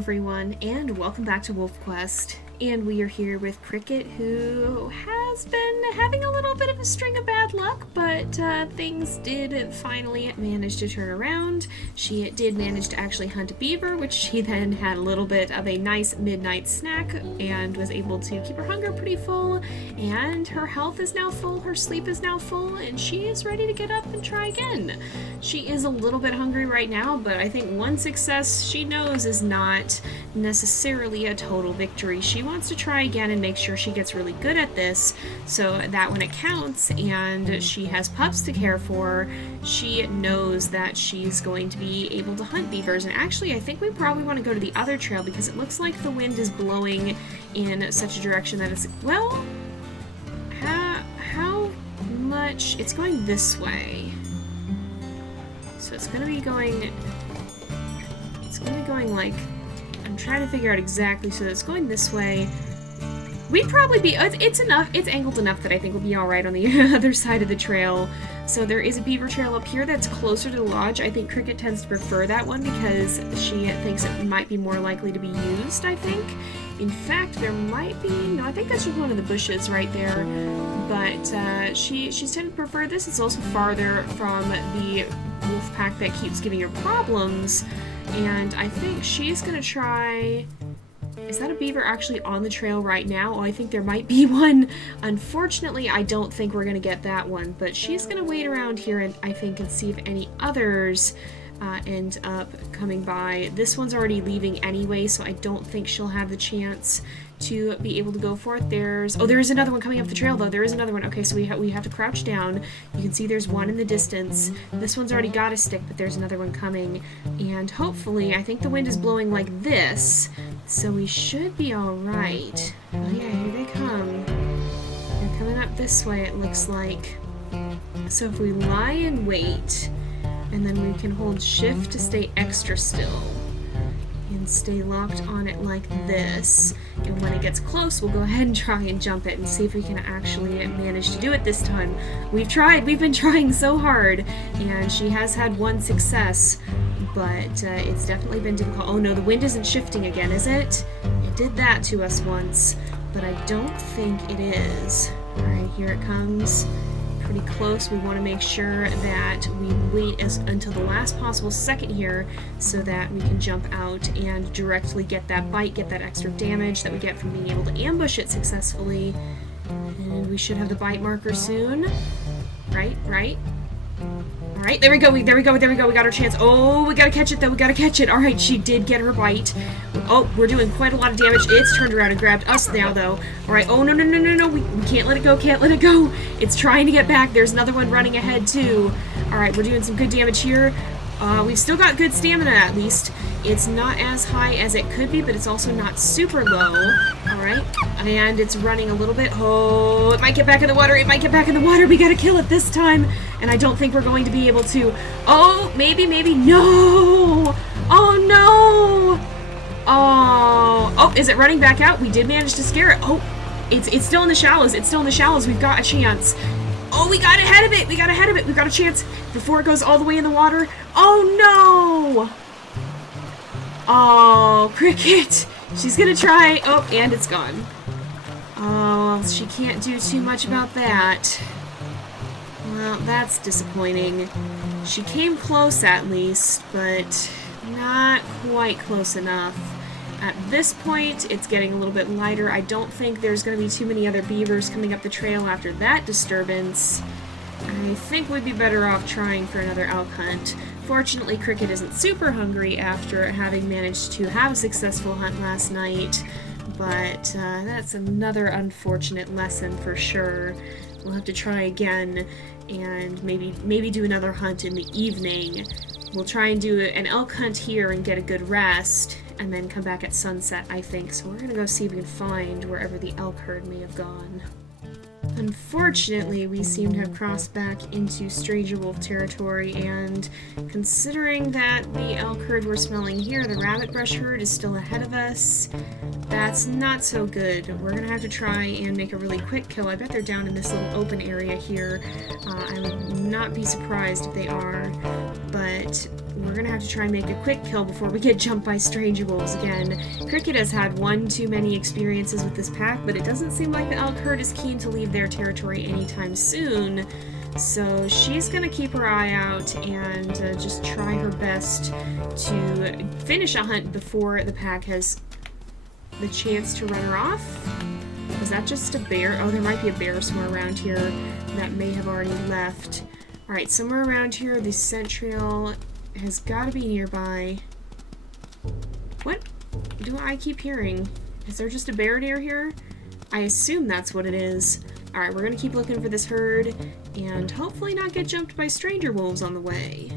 everyone, and welcome back to WolfQuest. And we are here with Cricket, who has been having a little bit of a string of bad luck, but things did finally manage to turn around. She did manage to actually hunt a beaver, which she then had a little bit of a nice midnight snack and was able to keep her hunger pretty full. And her health is now full, her sleep is now full, and she is ready to get up and try again. She is a little bit hungry right now, but I think one success she knows is not necessarily a total victory. She wants to try again and make sure she gets really good at this so that when it counts and she has pups to care for, she knows that she's going to be able to hunt beavers. And actually, I think we probably want to go to the other trail because it looks like the wind is blowing in such a direction that it's, well, how much? It's going this way. So it's going to be going like, I'm trying to figure out exactly, so it's going this way. We'd probably be, it's angled enough that I think we'll be alright on the other side of the trail. So there is a beaver trail up here that's closer to the lodge. I think Cricket tends to prefer that one because she thinks it might be more likely to be used, I think. In fact, there might be, no, I think that's just one of the bushes right there. But she's tended to prefer this. It's also farther from the wolf pack that keeps giving her problems. And I think she's gonna try... Is that a beaver actually on the trail right now? Oh, I think there might be one. Unfortunately, I don't think we're gonna get that one, but she's gonna wait around here and I think and see if any others end up coming by. This one's already leaving anyway, so I don't think she'll have the chance to be able to go for it. There is another one coming up the trail though. There is another one. Okay, so we have to crouch down. You can see there's one in the distance. This one's already got a stick, but there's another one coming. And hopefully, I think the wind is blowing like this, so we should be alright. Oh yeah, here they come. They're coming up this way, it looks like. So if we lie in wait, and then we can hold shift to stay extra still, and stay locked on it like this. And when it gets close, we'll go ahead and try and jump it and see if we can actually manage to do it this time. We've been trying so hard, and she has had one success, but it's definitely been difficult. Oh no, the wind isn't shifting again, is it? It did that to us once, but I don't think it is. Alright, here it comes. Pretty close. We want to make sure that we wait until the last possible second here so that we can jump out and directly get that bite, get that extra damage that we get from being able to ambush it successfully. And we should have the bite marker soon. Right? Alright, there we go, we got our chance. Oh, we gotta catch it though, we gotta catch it. Alright, she did get her bite. Oh, we're doing quite a lot of damage. It's turned around and grabbed us now though. Alright, oh no, we can't let it go, It's trying to get back. There's another one running ahead too. Alright, we're doing some good damage here. We've still got good stamina at least. It's not as high as it could be, but it's also not super low. Alright, and it's running a little bit. Oh, it might get back in the water, We gotta kill it this time. And I don't think we're going to be able to. Oh, maybe, no! Oh no! Oh, is it running back out? We did manage to scare it. Oh, it's still in the shallows, We've got a chance. Oh, we got ahead of it, We've got a chance before it goes all the way in the water. Oh no! Oh, Cricket! She's gonna try. Oh, and it's gone. Oh, she can't do too much about that. Well, that's disappointing. She came close at least, but not quite close enough. At this point, it's getting a little bit lighter. I don't think there's going to be too many other beavers coming up the trail after that disturbance. I think we'd be better off trying for another elk hunt. Fortunately, Cricket isn't super hungry after having managed to have a successful hunt last night, but that's another unfortunate lesson for sure. We'll have to try again and maybe do another hunt in the evening. We'll try and do an elk hunt here and get a good rest, and then come back at sunset, I think. So we're gonna go see if we can find wherever the elk herd may have gone. Unfortunately, we seem to have crossed back into Stranger Wolf territory, and considering that the elk herd we're smelling here, the rabbit brush herd, is still ahead of us, that's not so good. We're gonna have to try and make a really quick kill. I bet they're down in this little open area here. I would not be surprised if they are, but we're gonna have to try and make a quick kill before we get jumped by stranger wolves again. Cricket has had one too many experiences with this pack, but it doesn't seem like the elk herd is keen to leave their territory anytime soon. So she's gonna keep her eye out and just try her best to finish a hunt before the pack has the chance to run her off. Was that just a bear? Oh, there might be a bear somewhere around here that may have already left. Alright, somewhere around here, the scent trail has got to be nearby. What do I keep hearing? Is there just a bear near here? I assume that's what it is. Alright, we're going to keep looking for this herd and hopefully not get jumped by stranger wolves on the way.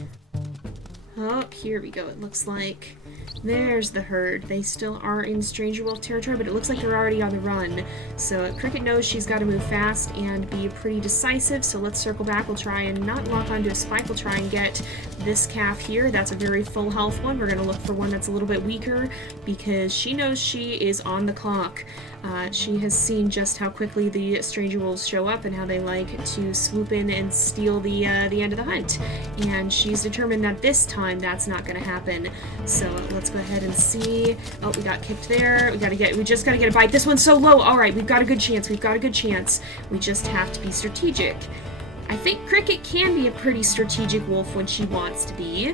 Oh, here we go. It looks like there's the herd. They still are in stranger wolf territory, but it looks like they're already on the run. So Cricket knows she's got to move fast and be pretty decisive, so let's circle back. We'll try and not lock onto a spike. We'll try and get this calf here. That's a very full health one. We're going to look for one that's a little bit weaker because she knows she is on the clock. She has seen just how quickly the stranger wolves show up and how they like to swoop in and steal the end of the hunt. And she's determined that this time that's not going to happen. So let's go ahead and see. Oh, we got kicked there. We just gotta get a bite. This one's so low. All right, we've got a good chance. We just have to be strategic. I think Cricket can be a pretty strategic wolf when she wants to be.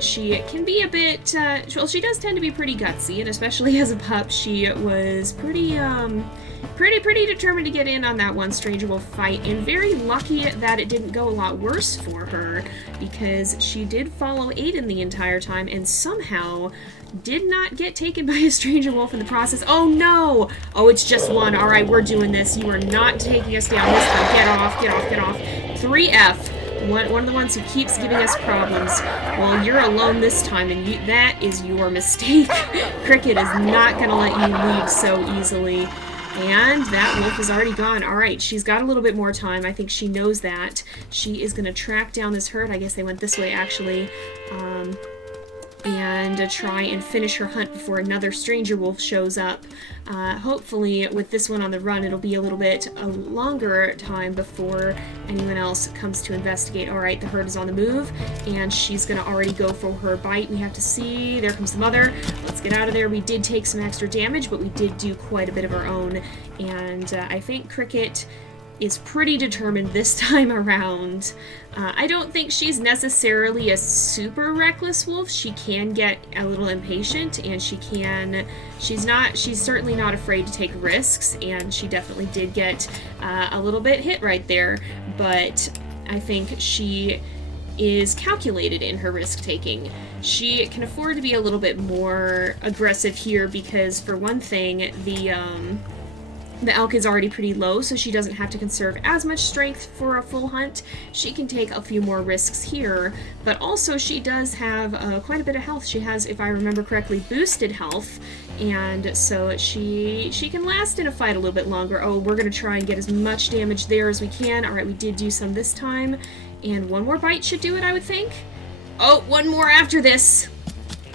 She can be a bit, well, she does tend to be pretty gutsy, and especially as a pup, she was pretty determined to get in on that one stranger wolf fight, and very lucky that it didn't go a lot worse for her, because she did follow Aden the entire time, and somehow did not get taken by a stranger wolf in the process. Oh no! Oh, it's just one. Alright, we're doing this. You are not taking us down this time. Get off, get off, get off. 3F. One of the ones who keeps giving us problems. Well, you're alone this time, and that is your mistake. Cricket is not going to let you leave so easily. And that wolf is already gone. Alright, she's got a little bit more time. I think she knows that. She is going to track down this herd. I guess they went this way, actually. And try and finish her hunt before another stranger wolf shows up. Hopefully, with this one on the run, it'll be a little bit a longer time before anyone else comes to investigate. Alright, the herd is on the move, and she's going to already go for her bite. We have to see. There comes the mother. Let's get out of there. We did take some extra damage, but we did do quite a bit of our own. And I think Cricket is pretty determined this time around. I don't think she's necessarily a super reckless wolf. She can get a little impatient, and she's certainly not afraid to take risks, and she definitely did get a little bit hit right there, but I think she is calculated in her risk-taking. She can afford to be a little bit more aggressive here because, for one thing, the elk is already pretty low, so she doesn't have to conserve as much strength for a full hunt. She can take a few more risks here, but also she does have quite a bit of health. She has, if I remember correctly, boosted health, and so she can last in a fight a little bit longer. Oh, we're going to try and get as much damage there as we can. Alright, we did do some this time, and one more bite should do it, I would think. Oh, one more after this.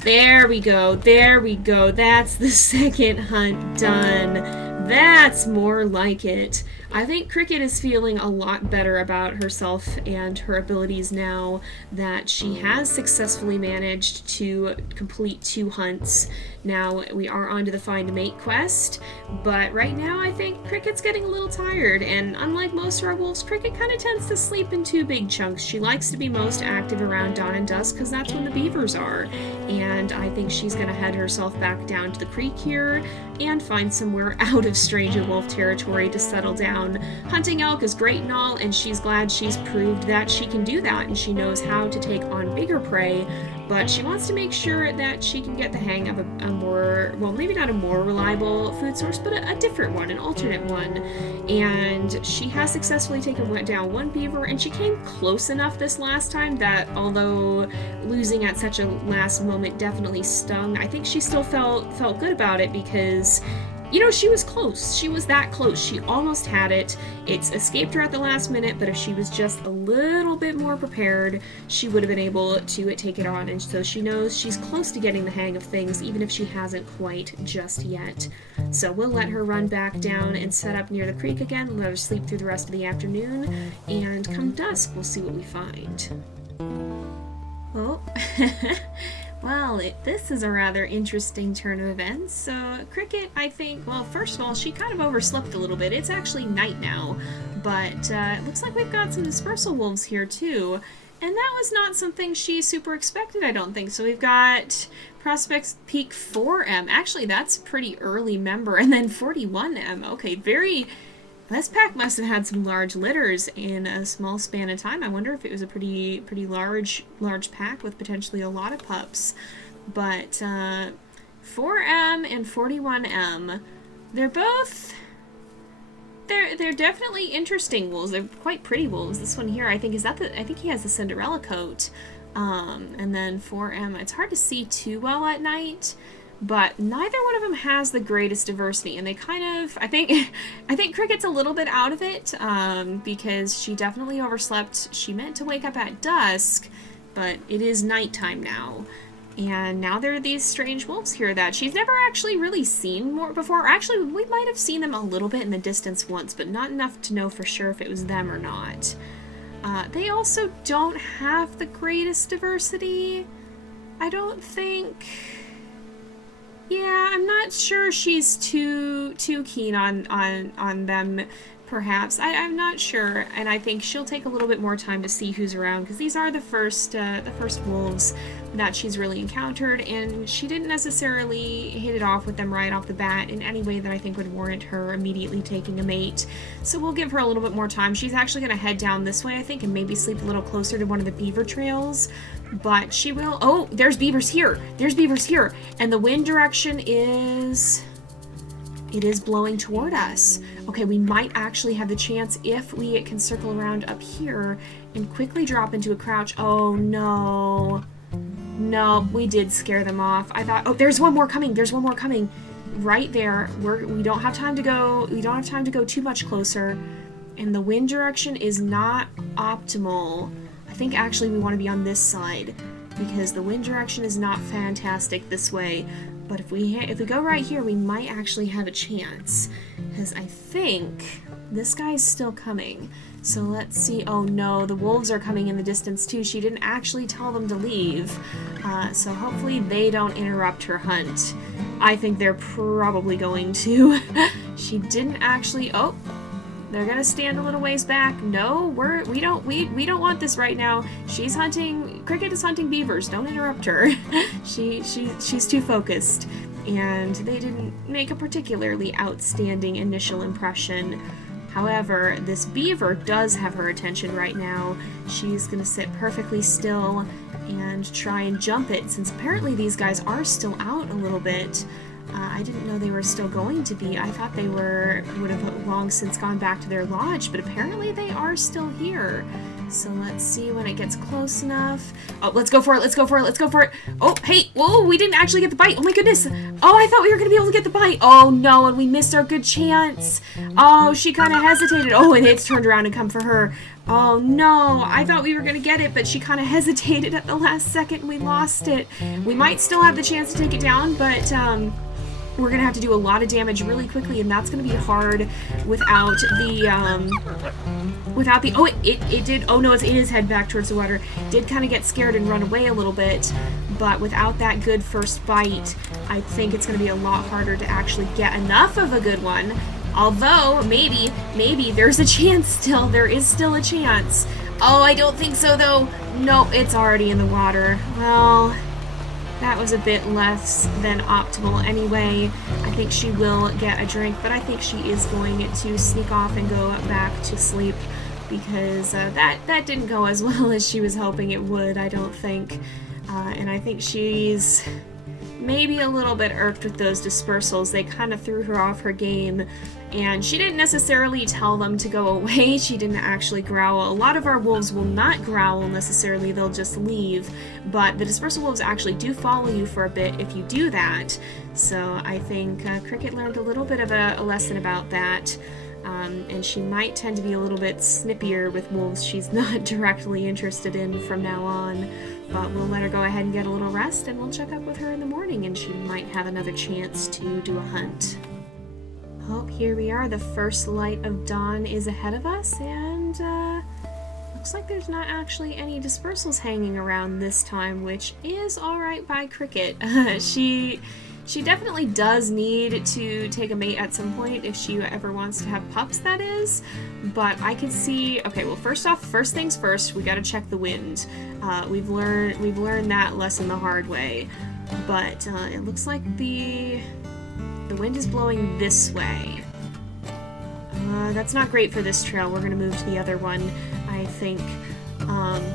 There we go, there we go. That's the second hunt done. That's more like it. I think Cricket is feeling a lot better about herself and her abilities now that she has successfully managed to complete 2 hunts. Now we are on to the Find a Mate quest, but right now I think Cricket's getting a little tired, and unlike most of our wolves, Cricket kind of tends to sleep in 2 big chunks. She likes to be most active around dawn and dusk because that's when the beavers are, and I think she's going to head herself back down to the creek here and find somewhere out of stranger wolf territory to settle down. Hunting elk is great and all, and she's glad she's proved that she can do that, and she knows how to take on bigger prey, but she wants to make sure that she can get the hang of a more, well, maybe not a more reliable food source, but a different one, an alternate one. And she has successfully taken down 1 beaver, and she came close enough this last time that although losing at such a last moment definitely stung, I think she still felt good about it because, you know, she was close. She was that close. She almost had it. It's escaped her at the last minute, but if she was just a little bit more prepared, she would have been able to take it on. And so she knows she's close to getting the hang of things, even if she hasn't quite just yet. So we'll let her run back down and set up near the creek again, let her sleep through the rest of the afternoon, and come dusk, we'll see what we find. Oh, well, this is a rather interesting turn of events. So, Cricket, I think, well, first of all, she kind of overslept a little bit. It's actually night now, but it looks like we've got some dispersal wolves here, too. And that was not something she super expected, I don't think. So we've got Prospects Peak 4M. Actually, that's pretty early member. And then 41M. Okay, very... This pack must have had some large litters in a small span of time. I wonder if it was a pretty large pack with potentially a lot of pups. But 4M and 41M, they're both... They're definitely interesting wolves. They're quite pretty wolves. This one here, I think, is that the... I think he has the Cinderella coat. And then 4M, it's hard to see too well at night. But neither one of them has the greatest diversity, and they kind of, I think Cricket's a little bit out of it, because she definitely overslept. She meant to wake up at dusk, but it is nighttime now. And now there are these strange wolves here that she's never actually really seen more before. Actually, we might have seen them a little bit in the distance once, but not enough to know for sure if it was them or not. They also don't have the greatest diversity, I don't think. Yeah, I'm not sure she's too keen on them, perhaps. I'm not sure, and I think she'll take a little bit more time to see who's around, because these are the first wolves that she's really encountered, and she didn't necessarily hit it off with them right off the bat in any way that I think would warrant her immediately taking a mate. So we'll give her a little bit more time. She's actually going to head down this way, I think, and maybe sleep a little closer to one of the beaver trails. But she will... Oh, there's beavers here! There's beavers here! And the wind direction is... It is blowing toward us. Okay, we might actually have the chance if we can circle around up here and quickly drop into a crouch. Oh, no. No, we did scare them off. I thought... Oh, there's one more coming! There's one more coming! Right there. We don't have time to go... We don't have time to go too much closer. And the wind direction is not optimal. I think actually we want to be on this side because the wind direction is not fantastic this way. But if we go right here, we might actually have a chance, because I think this guy's still coming. So let's see. Oh no, the wolves are coming in the distance too. She didn't actually tell them to leave, so hopefully they don't interrupt her hunt. I think they're probably going to. She didn't actually. Oh. They're gonna stand a little ways back. No, we don't want this right now. She's hunting. Cricket is hunting beavers. Don't interrupt her. She's too focused, and they didn't make a particularly outstanding initial impression. However, this beaver does have her attention right now. She's gonna sit perfectly still and try and jump it, since apparently these guys are still out a little bit. I didn't know they were still going to be. I thought they would have long since gone back to their lodge, but apparently they are still here. So let's see when it gets close enough. Oh, let's go for it, let's go for it, let's go for it. Oh, hey, whoa, we didn't actually get the bite. Oh my goodness. Oh, I thought we were going to be able to get the bite. Oh no, and we missed our good chance. Oh, she kind of hesitated. Oh, and it's turned around and come for her. Oh no, I thought we were going to get it, but she kind of hesitated at the last second and we lost it. We might still have the chance to take it down, but we're going to have to do a lot of damage really quickly, and that's going to be hard without the, oh, it did, oh no, it is head back towards the water. Did kind of get scared and run away a little bit, but without that good first bite, I think it's going to be a lot harder to actually get enough of a good one. Although, maybe there's a chance still. There is still a chance. Oh, I don't think so, though. Nope, it's already in the water. Well... That was a bit less than optimal anyway. I think she will get a drink, but I think she is going to sneak off and go back to sleep, because that didn't go as well as she was hoping it would, I don't think. And I think she's maybe a little bit irked with those dispersals. They kind of threw her off her game, and she didn't necessarily tell them to go away. She didn't actually growl. A lot of our wolves will not growl necessarily, they'll just leave, but the dispersal wolves actually do follow you for a bit if you do that. So I think Cricket learned a little bit of a lesson about that. And she might tend to be a little bit snippier with wolves she's not directly interested in from now on. But we'll let her go ahead and get a little rest, and we'll check up with her in the morning, and she might have another chance to do a hunt. Oh, here we are. The first light of dawn is ahead of us, and looks looks like there's not actually any dispersals hanging around this time, which is alright by Cricket. She definitely does need to take a mate at some point if she ever wants to have pups, that is. But I could see, okay, well, first things first, we gotta check the wind. We've learned that lesson the hard way. But it looks like the wind is blowing this way. That's not great for this trail. We're gonna move to the other one, I think.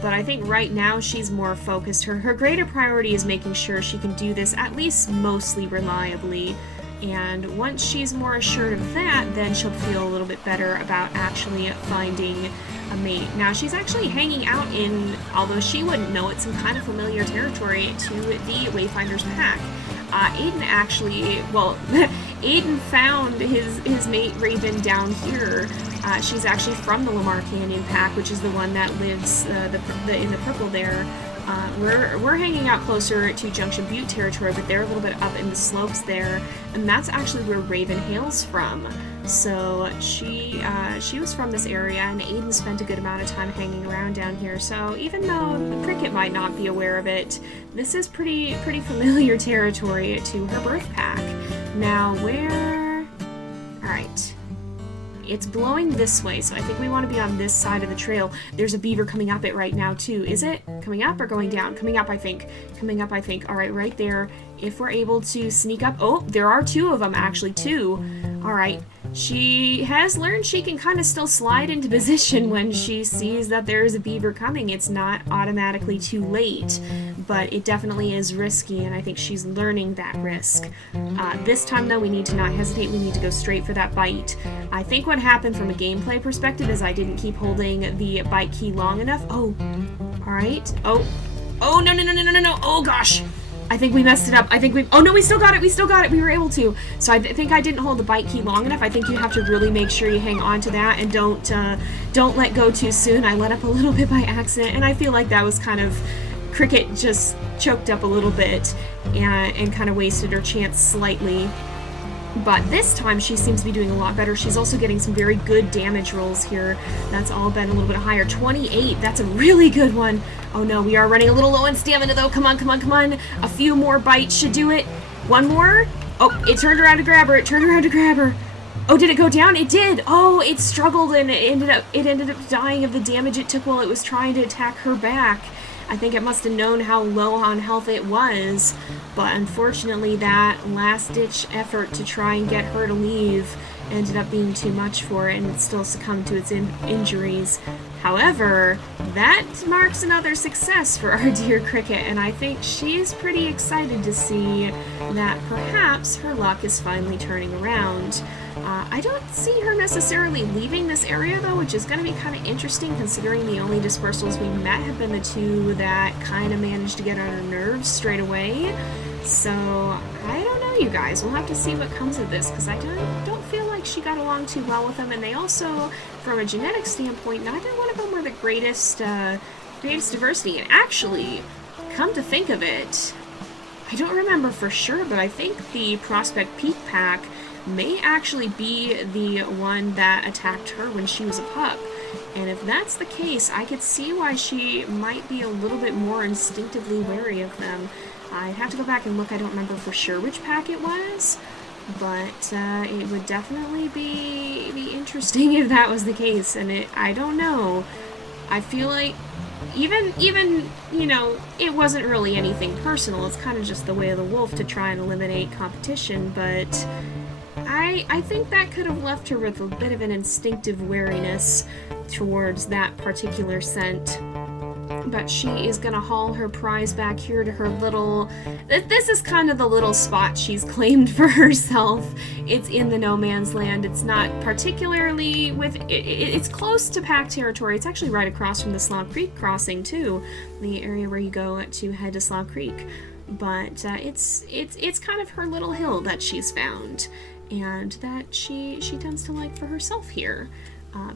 But I think right now she's more focused. Her greater priority is making sure she can do this at least mostly reliably. And once she's more assured of that, then she'll feel a little bit better about actually finding a mate. Now, she's actually hanging out in, although she wouldn't know it, some kind of familiar territory to the Wayfinders pack. Aden actually, well, Aden found his mate Raven down here. She's actually from the Lamar Canyon pack, which is the one that lives in the purple there. We're hanging out closer to Junction Butte territory, but they're a little bit up in the slopes there, and that's actually where Raven hails from. So she was from this area, and Aden spent a good amount of time hanging around down here. So even though the Cricket might not be aware of it, this is pretty familiar territory to her birth pack. Now where? All right. It's blowing this way, so I think we want to be on this side of the trail. There's a beaver coming up it right now, too. Is it coming up or going down? Coming up, I think. Coming up, I think. All right, right there. If we're able to sneak up... Oh, there are two of them, actually, too. All right. She has learned she can kind of still slide into position when she sees that there is a beaver coming. It's not automatically too late, but it definitely is risky, and I think she's learning that risk. This time, though, we need to not hesitate. We need to go straight for that bite. I think what happened from a gameplay perspective is I didn't keep holding the bite key long enough. Oh, all right. Oh, no. Oh, gosh. I think we messed it up. Oh no, we still got it. We were able to. So I think I didn't hold the bite key long enough. I think you have to really make sure you hang on to that and don't let go too soon. I let up a little bit by accident, and I feel like that was kind of... Cricket just choked up a little bit and kind of wasted her chance slightly. But this time she seems to be doing a lot better. She's also getting some very good damage rolls here. That's all been a little bit higher. 28, that's a really good one. Oh no, we are running a little low on stamina though. Come on. A few more bites should do it. One more. Oh, it turned around to grab her. Oh, did it go down? It did. Oh, it struggled and it ended up dying of the damage it took while it was trying to attack her back. I think it must have known how low on health it was, but unfortunately that last-ditch effort to try and get her to leave ended up being too much for it, and it still succumbed to its injuries. However, that marks another success for our dear Cricket, and I think she's pretty excited to see that perhaps her luck is finally turning around. I don't see her necessarily leaving this area, though, which is going to be kind of interesting considering the only dispersals we met have been the two that kind of managed to get on her nerves straight away. So, I don't know, you guys. We'll have to see what comes of this, because I don't feel like she got along too well with them, and they also, from a genetic standpoint, neither one of them were the greatest diversity. And actually, come to think of it, I don't remember for sure, but I think the Prospect Peak pack may actually be the one that attacked her when she was a pup. And if that's the case, I could see why she might be a little bit more instinctively wary of them. I'd have to go back and look. I don't remember for sure which pack it was, but it would definitely be interesting if that was the case. And I don't know. I feel like even you know, it wasn't really anything personal. It's kind of just the way of the wolf to try and eliminate competition, but I think that could have left her with a bit of an instinctive wariness towards that particular scent. But she is going to haul her prize back here to her little... This is kind of the little spot she's claimed for herself. It's in the no man's land. It's not particularly with... It's close to pack territory. It's actually right across from the Slough Creek crossing, too. The area where you go to head to Slough Creek. But it's kind of her little hill that she's found, and that she tends to like for herself here.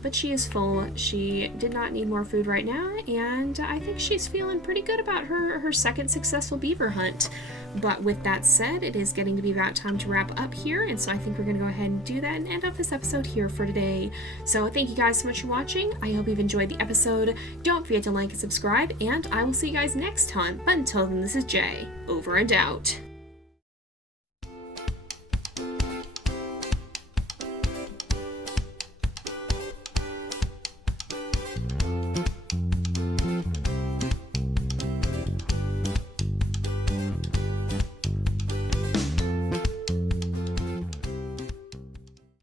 but she is full. She did not need more food right now, and I think she's feeling pretty good about her second successful beaver hunt. But with that said, it is getting to be about time to wrap up here, and so I think we're going to go ahead and do that and end off this episode here for today. So thank you guys so much for watching. I hope you've enjoyed the episode. Don't forget to like and subscribe, and I will see you guys next time. But until then, this is Jay, over and out.